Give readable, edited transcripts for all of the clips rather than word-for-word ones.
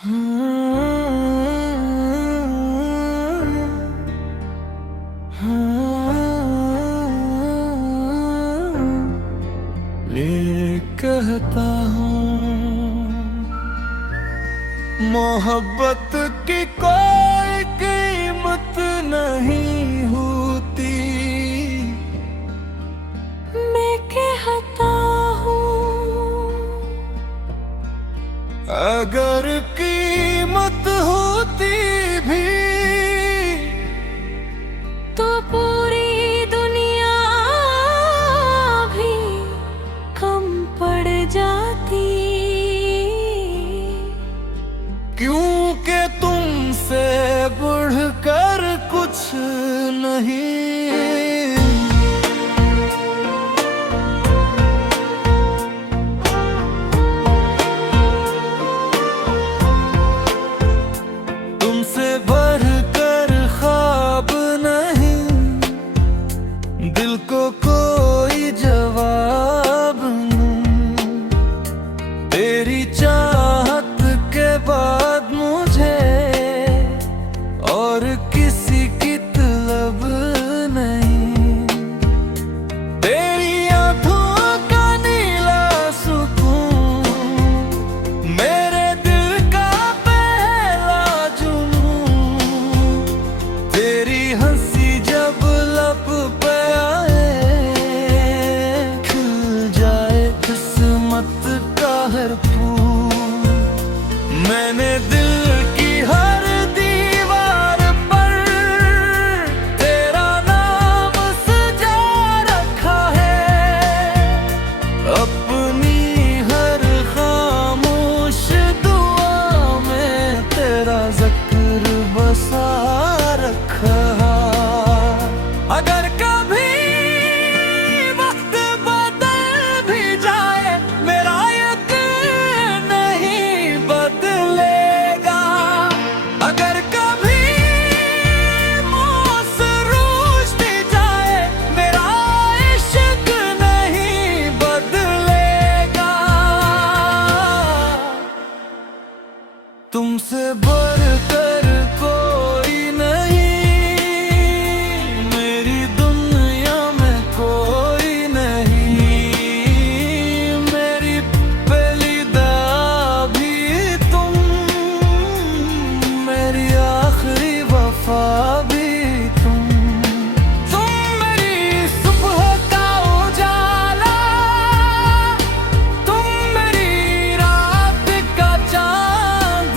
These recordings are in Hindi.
ये कहता हूँ मोहब्बत की कोई कीमत नहीं होती। मैं कहता हूँ अगर कीमत होती भी तो पूरी दुनिया भी कम पड़ जाती। क्योंकि तुमसे बढ़कर कुछ नहीं। तुमसे बढ़कर ख्वाब नहीं, दिल को कोई जवाब नहीं। तेरी चाहत के बाद मुझे और किसी की तलब नहीं। तेरी आंखों का नीला सुकून मेरे दिल का पहला जुनून। तेरी हंसी जब लब पे आए खिल जाए किस्मत का हर फूल। मैंने दिल की हर दीवार पर तेरा नाम सजा रखा है। अपनी हर खामोश दुआ में तेरा जिक्र बसा रखा। अगर कभी वक्त बदल भी जाए मेरा यकीन नहीं बदलेगा। अगर कभी मौसम रूठ भी जाए मेरा इश्क नहीं बदलेगा। तुमसे बढ़कर कोई नहीं, मेरी दुनिया में कोई नहीं। मेरी पहली दवा भी तुम, मेरी आखिरी वफा भी तुम। तुम मेरी सुबह का उजाला, तुम मेरी रात का चांद।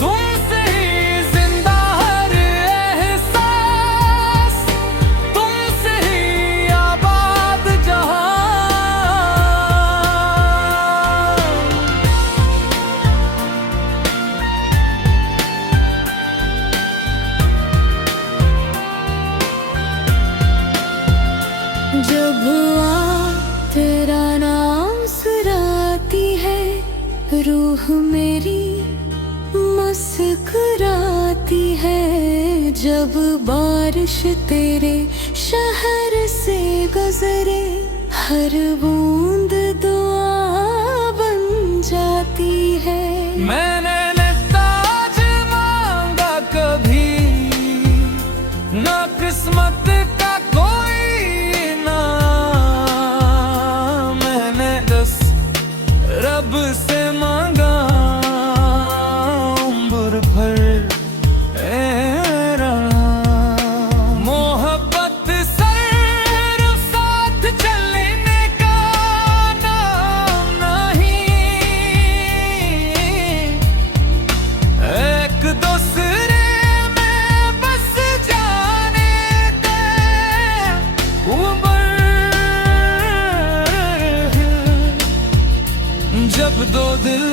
तुमसे ही जिंदा हर एहसास, तुमसे ही आबाद जहां। जब तेरा नाम सुराती है रूह मेरी मुस्कुराती है। जब बारिश तेरे शहर से गुजरे हर बूंद दुआ बन जाती है। मैंने ताज मांगा कभी ना किस्मत का कोई ना। मैंने बस रब से मांगा उम्र भर मोहब्बत सिर्फ साथ चलने का नाम नहीं। एक दूसरे में बस जाने दे उम्र। जब दो दिल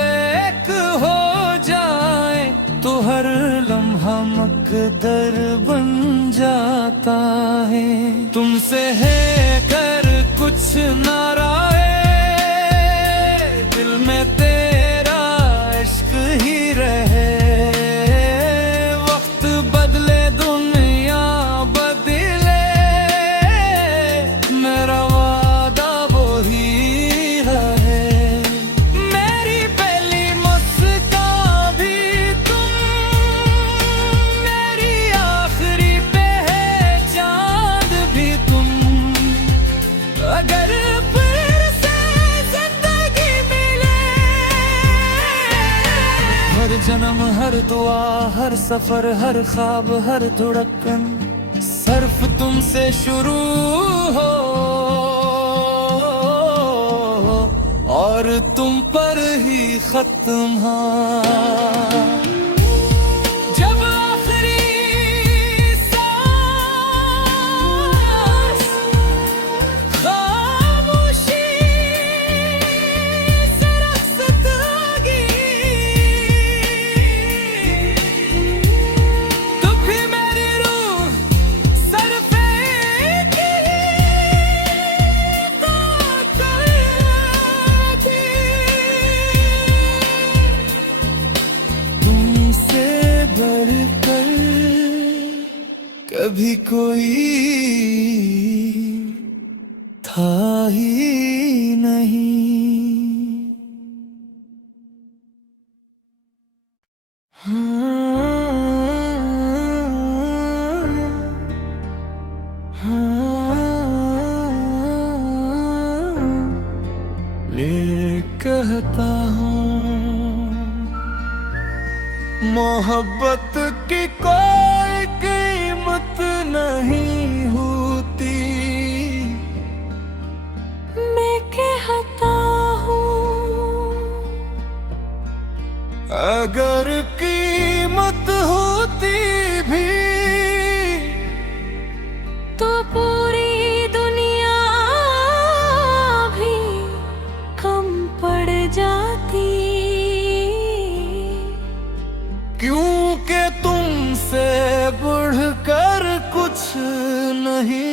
एक हो जाए तो हर लम्हा मकदर बन जाता है। तुमसे है कर कुछ नाराए दिल में तेरा इश्क ही रहे। वक्त बदले दुनिया बदले मेरा वादा वो ही रहे। मेरी जन्म, हर दुआ, हर सफर, हर ख्वाब, हर धड़कन सिर्फ तुमसे शुरू हो और तुम पर ही खत्म हो। कभी कोई था ही नहीं। ले कहता हूँ मोहब्बत की कोई कीमत नहीं होती। मैं कहता हूँ अगर कीमत होती भी तो पूरी दुनिया भी कम पड़ जाती। क्योंकि तुमसे बढ़कर कुछ नहीं।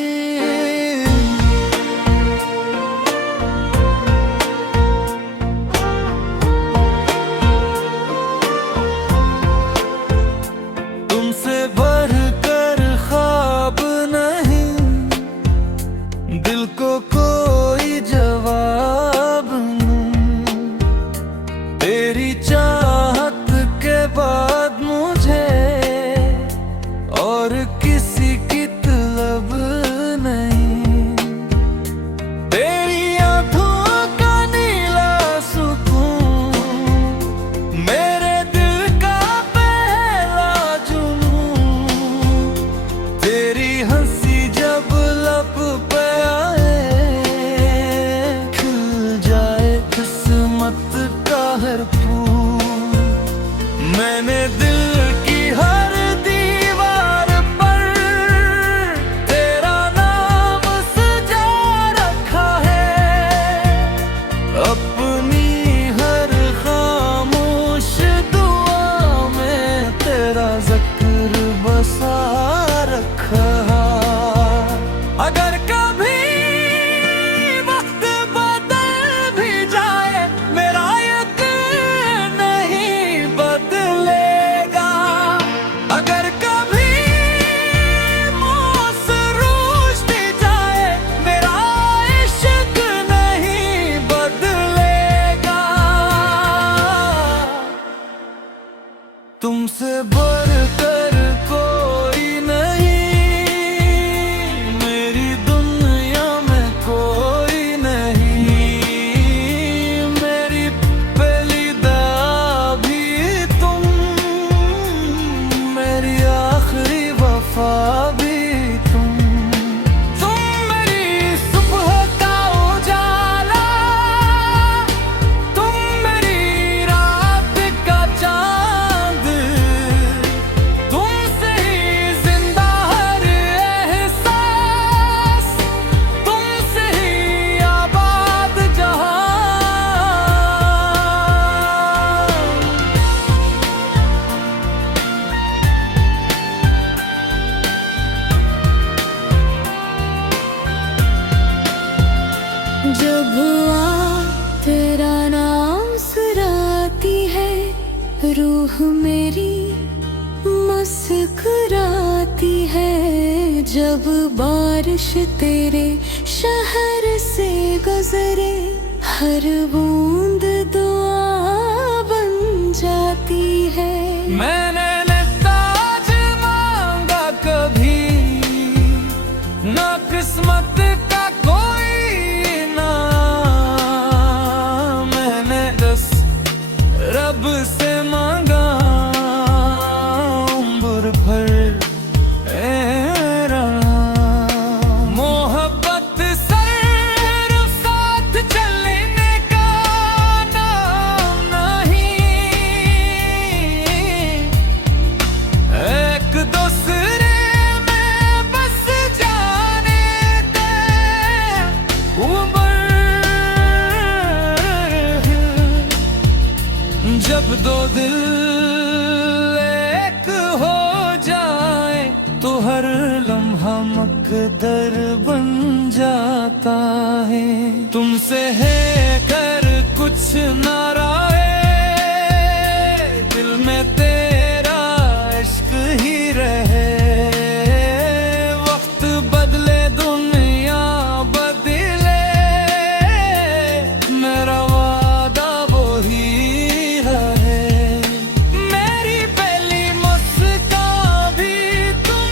तुमसे बढ़कर ख्वाब नहीं, दिल को कोई जवाब नहीं। तेरी चाहत के बाद मुझे और किसी की तलब नहीं। तेरी आंखों का नीला सुकून मेरे दिल का पहला जुनून। तेरी हंसी जब लब पे आए खिल जाए किस्मत का हर फूल। मैंने दिल की हर दीवार पर तेरा नाम सजा रखा है। अपनी हर खामोश दुआ में तेरा जिक्र बसा रखा। अगर कभी वक्त बदल भी जाए मेरा यकीन नहीं बदलेगा। अगर कभी मौसम रूठ भी जाए मेरा इश्क नहीं बदलेगा। तुमसे बढ़कर कोई नहीं, मेरी दुनिया में कोई नहीं। मेरी पहली दवा भी तुम, मेरी आखिरी वफा भी तुम। तुम मेरी सुबह का उजाला, तुम मेरी रात का चांद। तुमसे ही जिंदा हर एहसास, तुमसे ही आबाद जहां। जब तेरा नाम सुराती है रूह मेरी मुस्कुराती है। जब बारिश तेरे शहर से गुजरे हर बूंद दुआ बन जाती है। मैंने न ताज मांगा कभी, ना किस्मत का कोई नाम। मैंने बस रब से मांगा जब दो दिल एक हो जाए तो हर लम्हा मकदर बन जाता है। तुमसे है कर कुछ नाराए, दिल में तेरा इश्क ही रहे। वक्त बदले दुनिया बदले, मेरा वादा वो ही रहे। मेरी पहली मुस्कान भी तुम,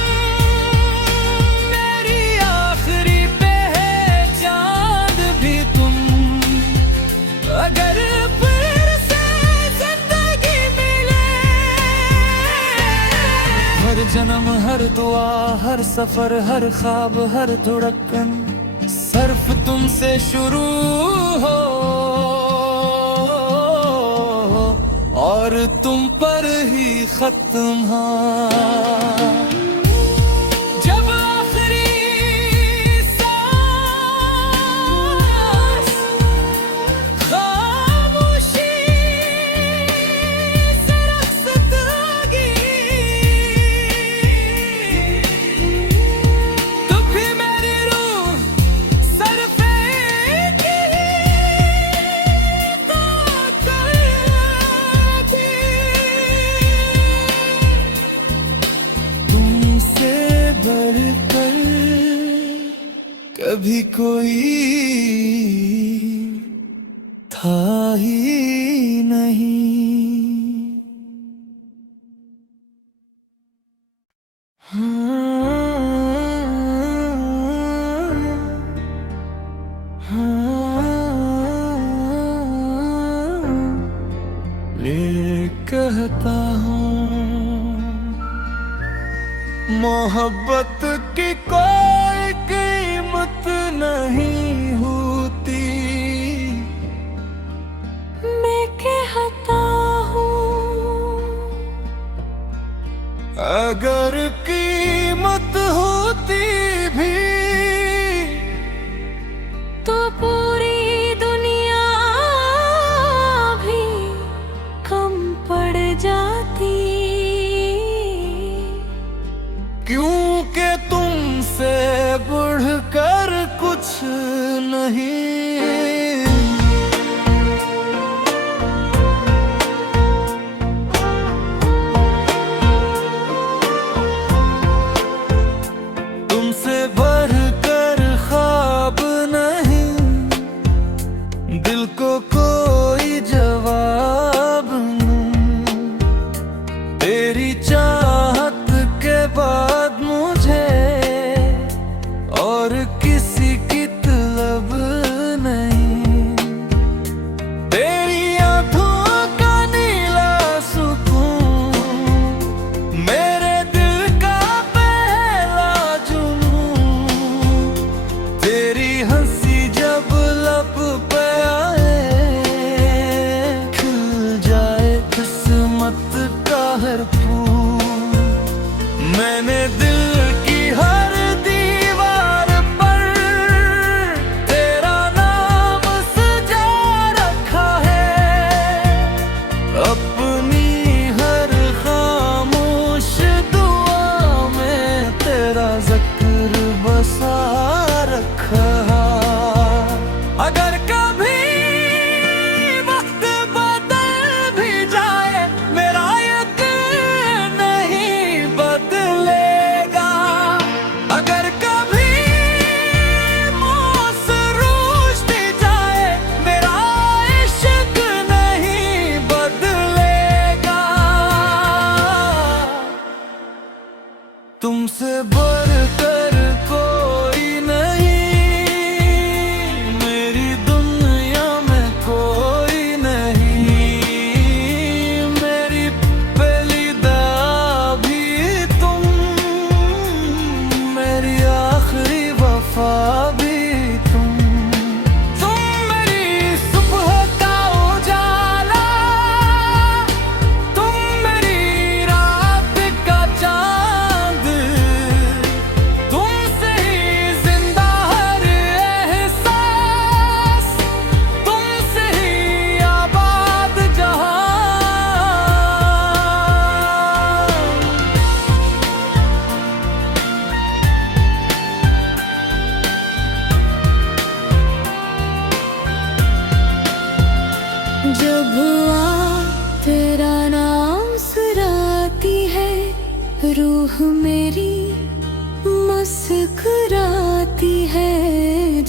मेरी आखिरी पहचान भी तुम। अगर फिर से जिंदगी मिले, हर जन्म हर दुआ हर सफर हर ख्वाब हर धड़कन सिर्फ तुमसे शुरू हो और तुम पर ही खत्म हो। जब आखिरी सांस खामोशी से रखसत लगी, तो भी मेरी रूह सरफे की ताकत थी। तुमसे बढ़कर कभी कोई था ही नहीं। ये कहता हूँ मोहब्बत की कोई कीमत नहीं होती। मैं कहता हूँ अगर कीमत होती भी तो पूरी दुनिया भी कम पड़ जाती। क्योंकि तुमसे बढ़कर कुछ नहीं।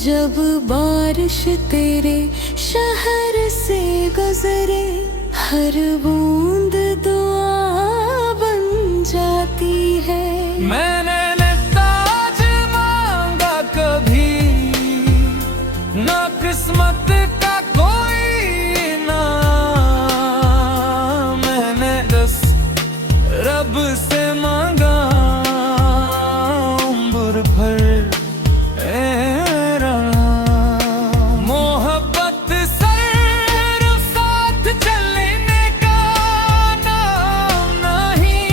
जब बारिश तेरे शहर से गुजरे, हर बूंद दुआ बन जाती है। मैंने न ताज मांगा कभी, ना किस्मत का कोई नाम, मैंने बस रब से मांगा उम्र भर मोहब्बत सिर्फ साथ चलने का नाम नहीं,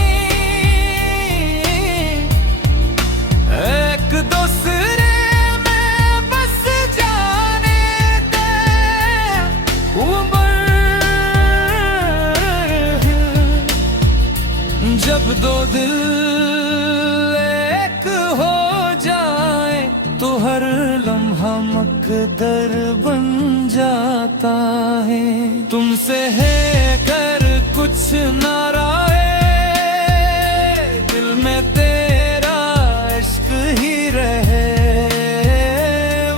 एक दूसरे में बस जाने दे उम्र। जब दो दिल एक हो जाए तो हर लम्हा मकदर बन जाता है। तुमसे है कर कुछ नाराए, दिल में तेरा इश्क ही रहे।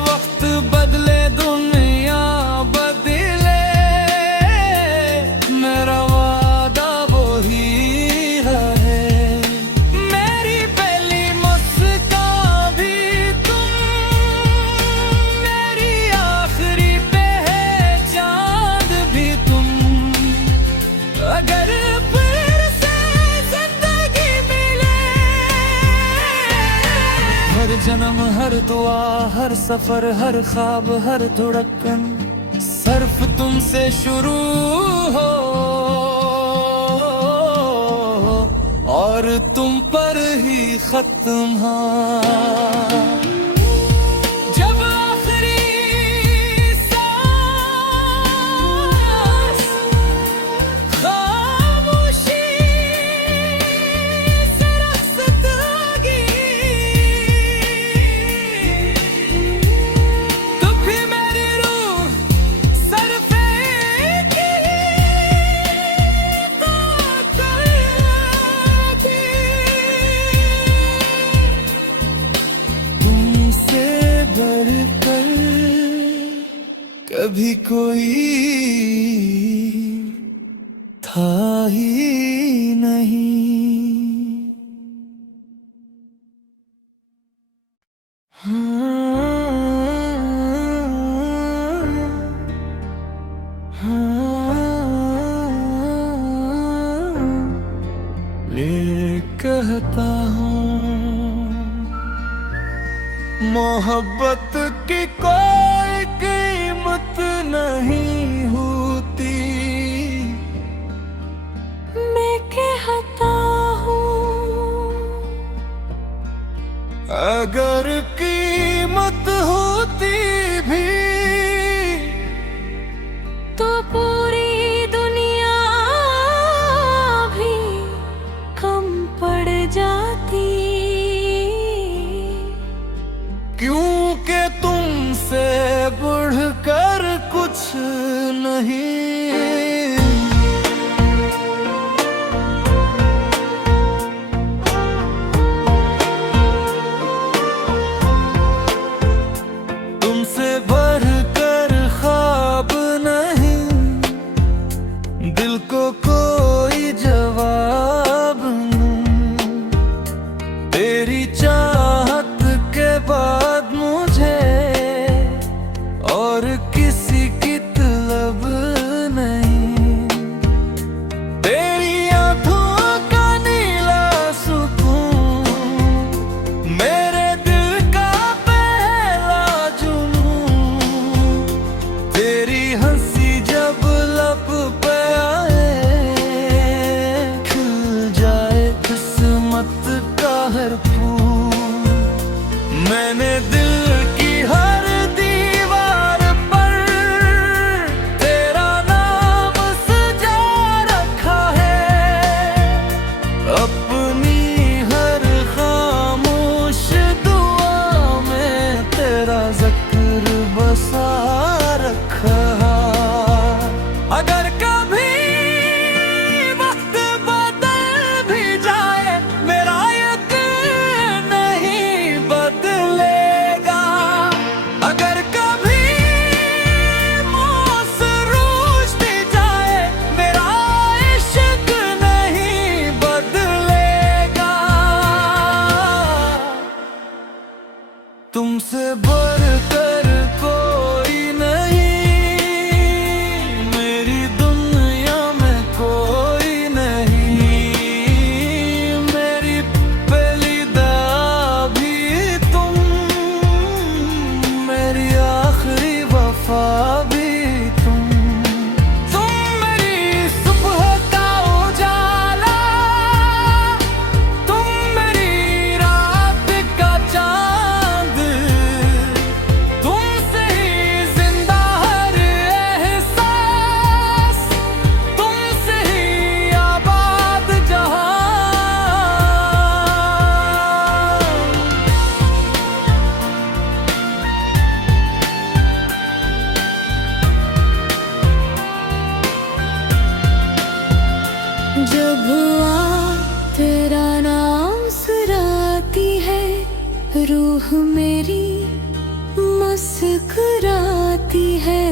वक्त बदले दुनिया बदले, मेरा वादा वो ही रहे। मेरी पहली मुस्कान भी तुम, मेरी आखिरी पहचान भी तुम। अगर फिर से जिंदगी मिले, हर जन्म हर दुआ हर सफर हर ख्वाब हर धड़कन सिर्फ तुमसे शुरू हो और तुम पर ही खत्म हो। जब आखिरी सांस खामोशी से रखसत लगी, तो भी मेरी रूह सरफे की तुमसे बढ़कर कभी कोई था ही नहीं। ये कहता हूँ मोहब्बत की कोई कीमत नहीं होती। मैं कहता हूँ अगर कीमत होती भी तो पूरी दुनिया भी कम पड़ जाती। क्योंकि तुमसे बढ़कर कुछ नहीं। तुमसे बढ़कर ख्वाब नहीं, दिल को कोई जवाब नहीं। तेरी चाहत के बाद मुझे और किसी की तलब नहीं। तेरी आंखों का नीला सुकून मेरे दिल का पहला जुनून। तेरी हंसी जब लब पे आए, खिल रूह मेरी मुस्कुराती है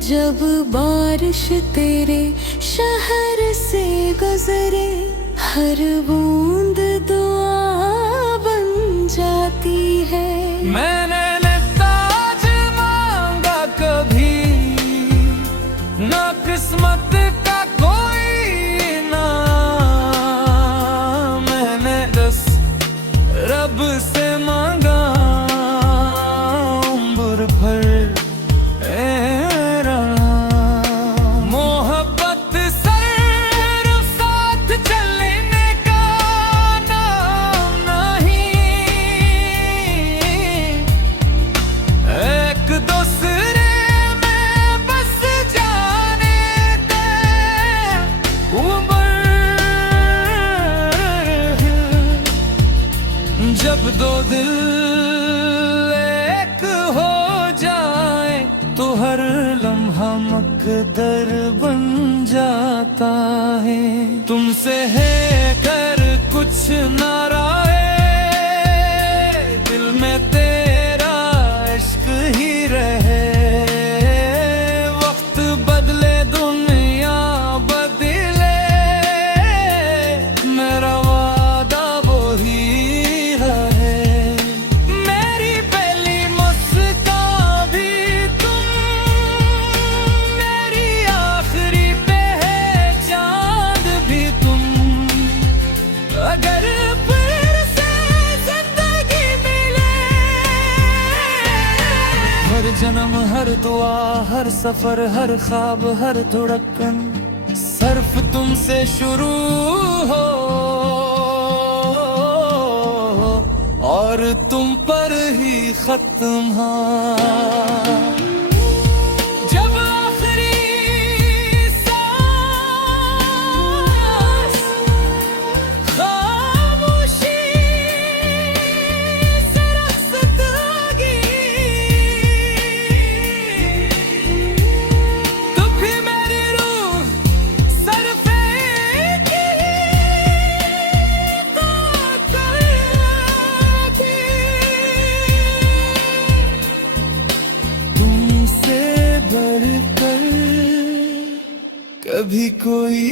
जब बारिश तेरे शहर से गुजरे, हर बूंद दुआ बन जाती है। मैंने न ताज मांगा कभी, ना किस्मत का कोई नाम, मैंने बस रब से मांगा उम्र भर तेरा मोहब्बत सिर्फ साथ चलने का नाम नहीं, एक दूसरे में बस जाने दे उम्र। जब दो दिल एक हो जाए तो हर लम्हा मकदर बन जाता है। तुमसे है कर कुछ नाराए, दिल में तेरा इश्क ही रहे। वक्त बदले दुनिया बदले, मेरा वादा वो ही रहे। मेरी पहली मुस्कान भी तुम, मेरी आखिरी पहचान भी तुम। अगर फिर से जिंदगी मिले, हर जन्म हर दुआ हर सफर हर ख्वाब हर धड़कन सिर्फ तुमसे शुरू हो और तुम पर ही खत्म हो। जब आखिरी सांस खामोशी से रखसत होगी, तो भी मेरी रूह सरफे की तुमसे बढ़कर कभी कोई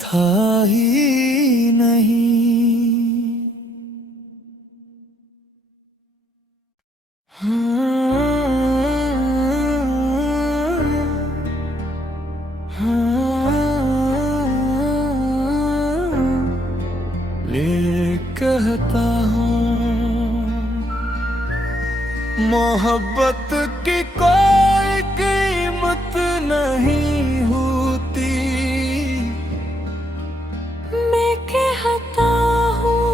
था ही नहीं। ये कहता हूँ मोहब्बत की कोई कीमत नहीं होती, मैं कहता हूँ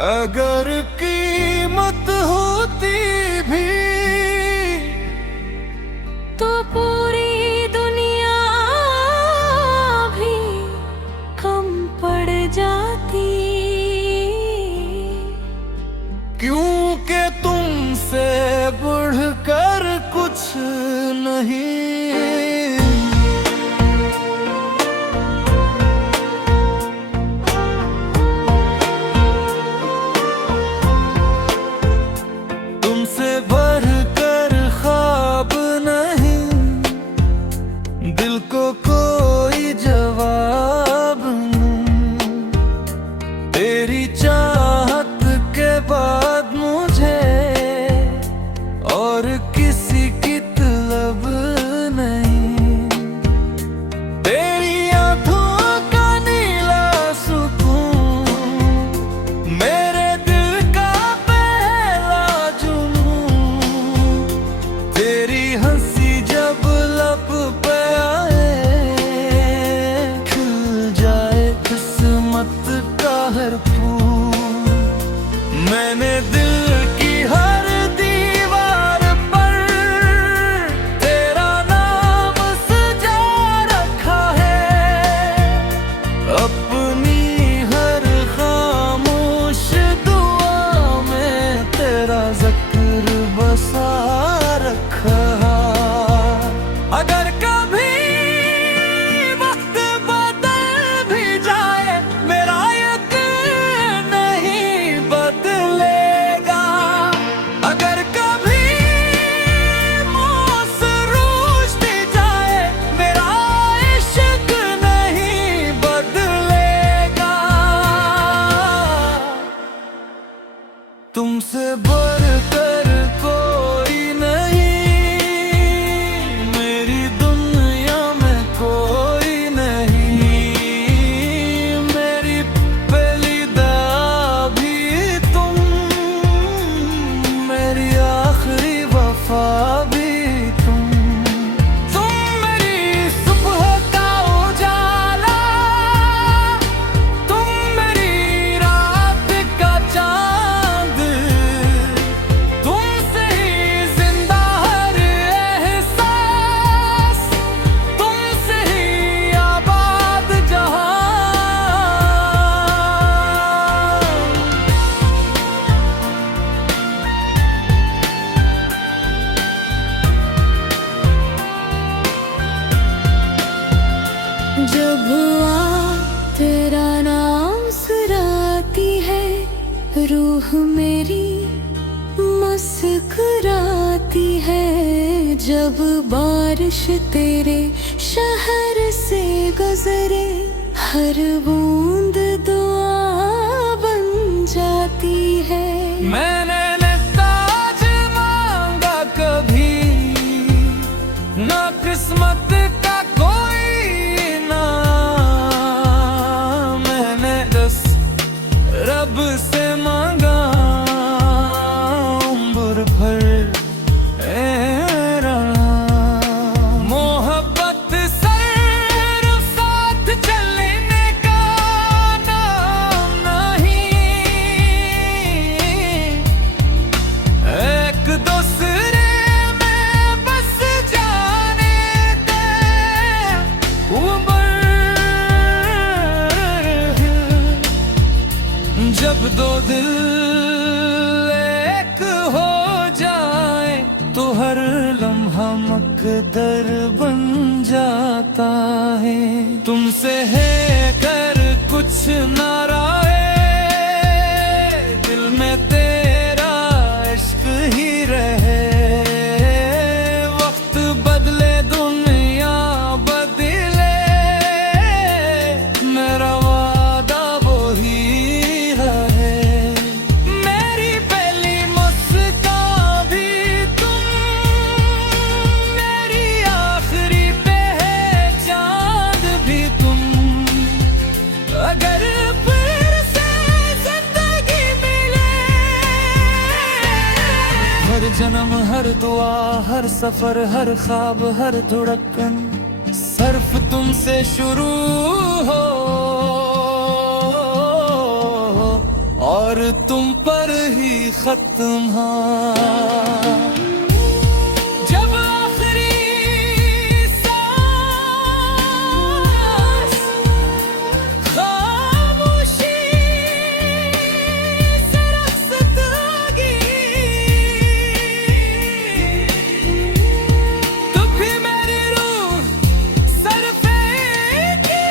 अगर कीमत होती भी तो पूरी दुनिया भी कम पड़ जाती। क्योंकि रूह मेरी मुस्कुराती है जब बारिश तेरे शहर से गुजरे। हर बूंद दुआ बन जाती है। मैंने न ताज मांगा कभी, ना किस्मत का कोई इनाम। मैंने बस रब से मांगा उम्र भर तेरा नाम। मोहब्बत सिर्फ साथ चलने का नाम नहीं, एक दूसरे में बस जाने दे उम्र। जब दो दिल एक हो जाए तो हर लम्हा मकदर बन जाता है। तुमसे है कर कुछ नाराए, दिल में तेरा इश्क ही रहे। वक्त बदले दुनिया बदले, मेरा वादा वही रहे। मेरी पहली मुस्कान भी तुम, मेरी आखिरी पहचान भी तुम। अगर फिर से जिंदगी मिले, हर जन्म हर दुआ हर सफर हर ख्वाब हर धड़कन सिर्फ तुमसे शुरू हो और तुम पर ही खत्म हो। जब आखिरी सांस खामोशी से रखसत होगी, तो भी मेरी रूह सरफे की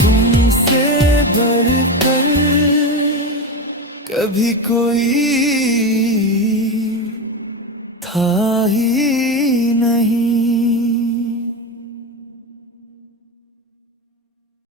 तुमसे बढ़कर कभी कोई था ही नहीं।